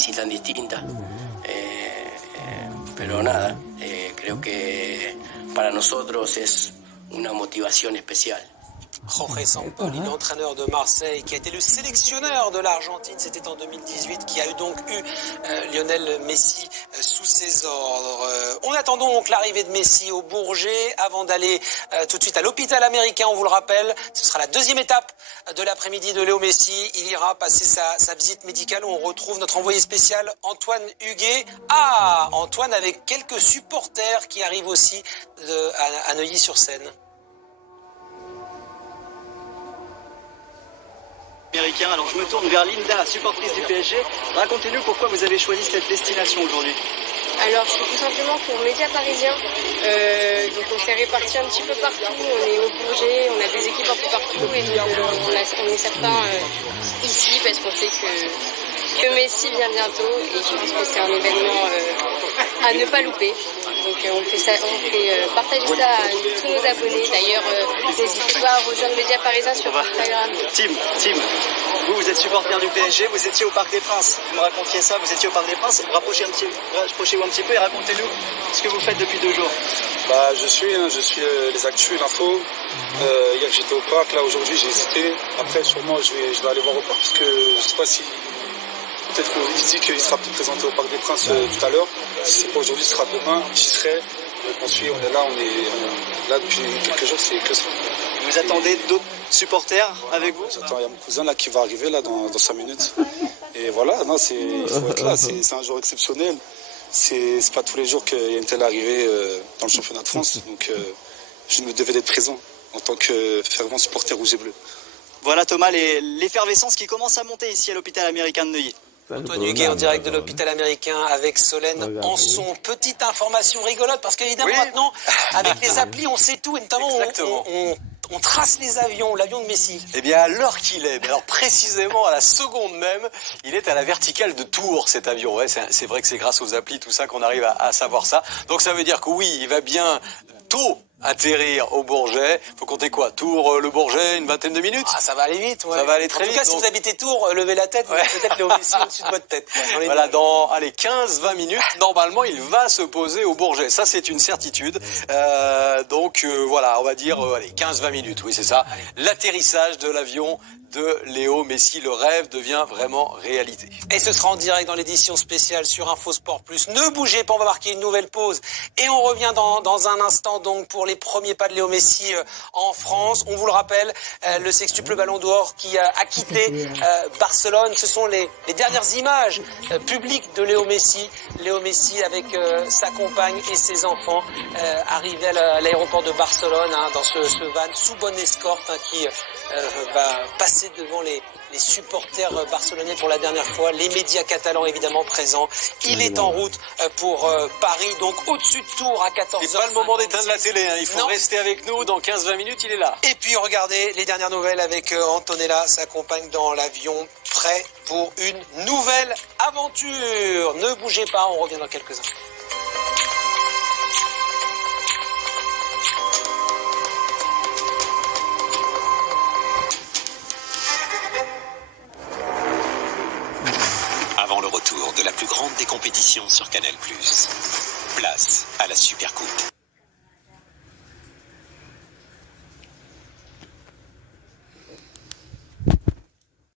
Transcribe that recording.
difícil, tan distinta. Pero nada, creo que para nosotros es una motivación especial. Jorge Sampaoli, l'entraîneur de Marseille, qui a été le sélectionneur de l'Argentine, c'était en 2018, qui a donc eu Lionel Messi sous ses ordres. On attend donc l'arrivée de Messi au Bourget avant d'aller tout de suite à l'hôpital américain, on vous le rappelle. Ce sera la deuxième étape de l'après-midi de Léo Messi. Il ira passer sa visite médicale où on retrouve notre envoyé spécial Antoine Huguet. Ah, Antoine avec quelques supporters qui arrivent aussi à Neuilly-sur-Seine. Américain. Alors je me tourne vers Linda, supportrice du PSG. Racontez-nous pourquoi vous avez choisi cette destination aujourd'hui. Alors c'est tout simplement pour Média Parisien. Donc on s'est répartis un petit peu partout. On est au Bourget, on a des équipes un peu partout et donc on est certains ici parce qu'on sait que Messi vient bientôt et je pense que c'est un événement à ne pas louper. Donc on fait partager ça à tous nos abonnés. D'ailleurs, n'hésitez pas à rejoindre Média Parisien sur Instagram. Tim, vous êtes supporter du PSG, vous étiez au Parc des Princes. Vous me racontiez ça, vous étiez au Parc des Princes. Rapprochez-vous un petit peu et racontez-nous ce que vous faites depuis 2 jours. Je suis les actus, l'info. Hier j'étais au parc, là aujourd'hui j'ai hésité. Après sûrement je vais aller voir au parc parce que je sais pas si... Peut-être qu'on dit qu'il sera peut-être présenté au Parc des Princes tout à l'heure. Si c'est pas aujourd'hui, ce sera demain. J'y serai. On est là depuis quelques jours, c'est que ça. Vous attendez d'autres supporters avec vous? J'attends, il y a mon cousin là qui va arriver là dans 5 minutes. Et voilà, non, il faut être là, c'est un jour exceptionnel. C'est pas tous les jours qu'il y a une telle arrivée dans le championnat de France. Donc je me devais d'être présent en tant que fervent supporter rouge et bleu. Voilà Thomas, l'effervescence qui commence à monter ici à l'hôpital américain de Neuilly. Antoine Huguet en direct de l'hôpital américain avec Solène en son. Petite information rigolote parce qu'évidemment maintenant avec les applis on sait tout et notamment on trace les avions, l'avion de Messi. Eh bien à l'heure qu'il est, mais alors précisément à la seconde même, il est à la verticale de Tours cet avion. Ouais, c'est vrai que c'est grâce aux applis tout ça qu'on arrive à savoir ça. Donc ça veut dire que oui, il va bien tôt atterrir au Bourget. Faut compter quoi? Tours, le Bourget, une vingtaine de minutes? Ah, ça va aller vite, ouais. Ça va aller très vite. En tout cas, si vous habitez Tours, levez la tête, peut-être Léo Messi au-dessus de votre tête. Voilà, dans 15-20 minutes, normalement, il va se poser au Bourget. Ça, c'est une certitude. Donc, voilà, on va dire 15-20 minutes, oui, c'est ça. L'atterrissage de l'avion de Léo Messi, le rêve devient vraiment réalité. Et ce sera en direct dans l'édition spéciale sur InfoSport Plus. Ne bougez pas, on va marquer une nouvelle pause. Et on revient dans un instant donc pour les premiers pas de Léo Messi en France. On vous le rappelle, le sextuple Ballon d'Or qui a quitté Barcelone. Ce sont les dernières images publiques de Léo Messi. Léo Messi avec sa compagne et ses enfants arrivés à l'aéroport de Barcelone dans ce van sous bonne escorte qui va passer devant les supporters barcelonais pour la dernière fois, les médias catalans évidemment présents. Il est en route pour Paris, donc au-dessus de Tours à 14h. C'est pas le moment d'éteindre la télé, il faut rester avec nous, dans 15-20 minutes il est là. Et puis regardez les dernières nouvelles avec Antonella, sa compagne dans l'avion, prêt pour une nouvelle aventure. Ne bougez pas, on revient dans quelques instants. Avant le retour de la plus grande des compétitions sur Canal+, place à la Supercoupe.